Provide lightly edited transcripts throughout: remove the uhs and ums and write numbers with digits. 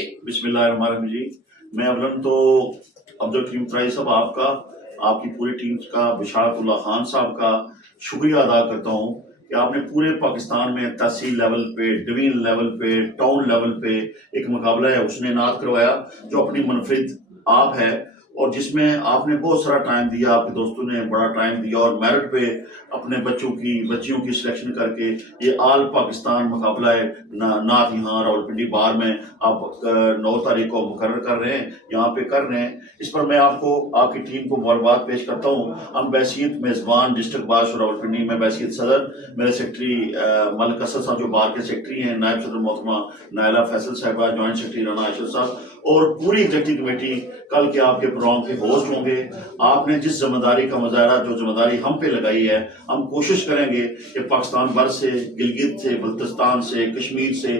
करेंगे। बिस्मिल्लाहिर्रहमानिर्रहीम जी। मैं अवलन तो अब्दुल करीम त्राई साहब आपका, आपकी पूरी टीम का, बिशारतुल्लाह खान साहब का शुक्रिया अदा करता हूँ कि आपने पूरे पाकिस्तान में तहसील लेवल पे, डिवीजन लेवल पे, टाउन लेवल पे एक मुकाबला है उसने इनाद करवाया जो अपनी मुनफरिद आप है और जिसमें आपने बहुत सारा टाइम दिया, आपके दोस्तों ने बड़ा टाइम दिया और मेरिट पे अपने बच्चियों की सिलेक्शन करके ये आल पाकिस्तान मुकाबला है नात यहाँ रावलपिंडी बार में आप 9 तारीख को मुकर्रर कर रहे हैं, यहाँ पे कर रहे हैं। इस पर मैं आपको, आपकी टीम को मुबारकबाद पेश करता हूँ। हम बैसियत मेजबान डिस्ट्रिक्ट बार रावलपिंडी में बैसियत सदर, मेरे सेक्रेटरी मलिक असद साहब जो बार के सेक्रेटरी हैं, नायब सदर मोहतरमा नायला फैसल साहबा, जॉइंट सेक्रेटरी राना आयशर साहब और पूरी एग्जीक्यूटिव कमेटी कल के आपके प्रोग्राम के होस्ट होंगे। आपने जिस जिम्मेदारी का मुजाहरा, जो जिम्मेदारी हम पे लगाई है, हम कोशिश करेंगे कि पाकिस्तान भर से, गिलगित से, बल्तिस्तान से, कश्मीर से,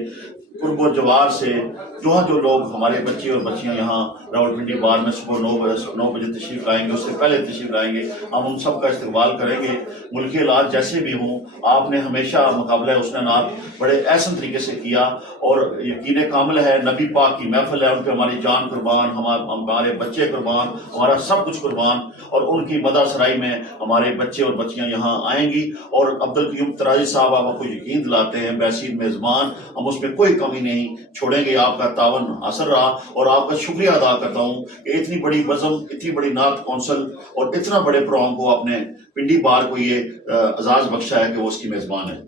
कुर्ब जवार से जो लोग हमारे बच्चे और बच्चियां यहाँ रावलपिंडी बार में सुबह 9 बजे तशरीफ लाएंगे, उससे पहले तशरीफ लाएंगे, हम उन सब का इस्तेमाल करेंगे। मुल्की हालात जैसे भी हों, आपने हमेशा मुकाबला उसने नात बड़े ऐसा तरीके से किया और यकीन कामिल है नबी पाक की महफिल है, उन पर हमारी जान कुर्बान, हमारे बच्चे कुर्बान, हमारा सब कुछ कुर्बान और उनकी मदा सराई में हमारे बच्चे और बच्चियां यहाँ आएंगी। और अब्दुल करीम त्राई साहब आपको यकीन दिलाते हैं बैसीर मेजबान, हम उसमें कोई कमी नहीं छोड़ेंगे। आपका तावन हासिल रहा और आपका शुक्रिया अदा करता हूँ कि इतनी बड़ी बज़म, इतनी बड़ी नात कौंसल और इतना बड़े प्रोग्राम को आपने पिंडी बार को ये एजाज बख्शा है कि वो उसकी मेजबान है।